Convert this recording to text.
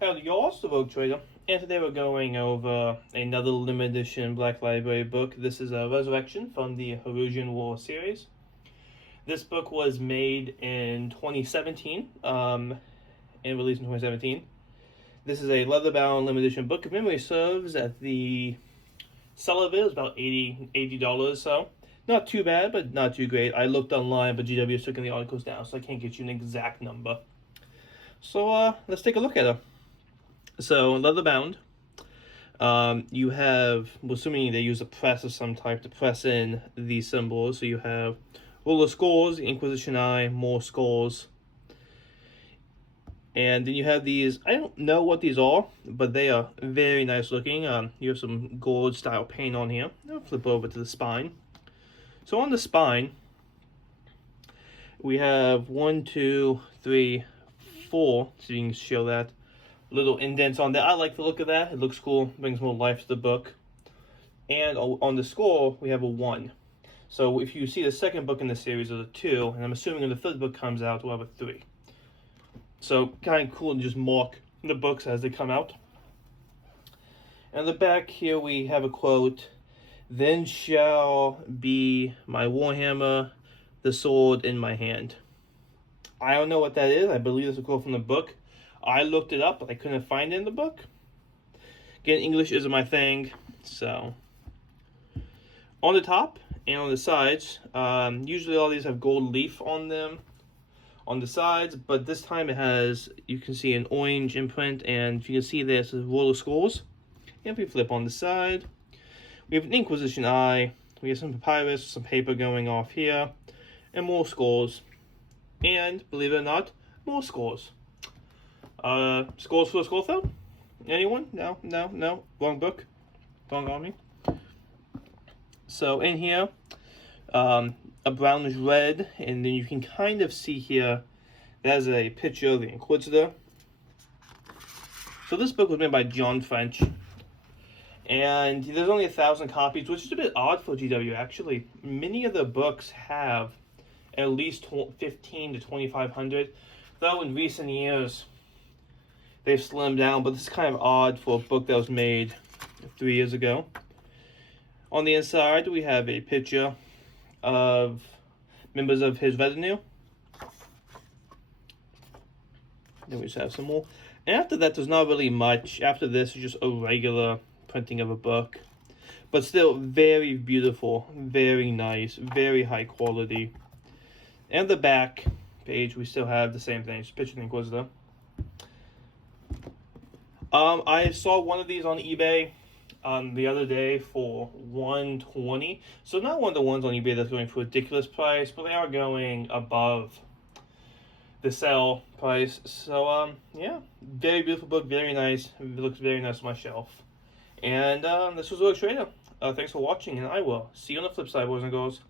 Howdy y'all, it's the Rogue Trader, and today we're going over another limited edition Black Library book. This is a Resurrection from the Horusian War series. This book was made in 2017, and released in 2017. This is a leather-bound limited edition book. If memory serves, at the sell of it is about $80, so not too bad, but not too great. I looked online, but GW is taking the articles down, so I can't get you an exact number. So let's take a look at it. So leather bound. You have, well, assuming they use a press of some type to press in these symbols. So you have roll of scores, the Inquisition Eye, more scores. And then you have these, I don't know what these are, but they are very nice looking. You have some gold style paint on here. I'll flip over to the spine. So on the spine, we have 1, 2, 3, 4, so you can show that. Little indents on that. I like the look of that. It looks cool. Brings more life to the book. And on the score, we have a 1. So if you see the second book in the series is a 2, and I'm assuming when the third book comes out, we'll have a 3. So kind of cool to just mark the books as they come out. And the back here we have a quote, "Then shall be my warhammer, the sword in my hand." I don't know what that is. I believe it's a quote from the book. I looked it up, but I couldn't find it in the book. Again, English isn't my thing, so. On the top and on the sides, usually all these have gold leaf on them, on the sides, but this time it has, you can see an orange imprint, and you can see this is roll of scores. And if we flip on the side, we have an Inquisition Eye, we have some papyrus, some paper going off here, and more scores. And, believe it or not, more scores. Scores for the score though? Anyone? No? Wrong book? Wrong army? So in here, a brownish red, and then you can kind of see here, there's a picture of the Inquisitor. So this book was made by John French, and there's only 1,000 copies, which is a bit odd for GW actually. Many of the books have at least 15 to 2,500, though in recent years, they've slimmed down, but this is kind of odd for a book that was made 3 years ago. On the inside, we have a picture of members of his retinue. Then we just have some more. And after that, there's not really much. After this, it's just a regular printing of a book. But still very beautiful, very nice, very high quality. And the back page, we still have the same thing. Just picture of the Inquisitor. I saw one of these on eBay the other day for $120. So not one of the ones on eBay that's going for a ridiculous price, but they are going above the sale price. So yeah, very beautiful book, very nice. It looks very nice on my shelf. And this was Rogue Trader. Thanks for watching, and I will see you on the flip side, boys and girls.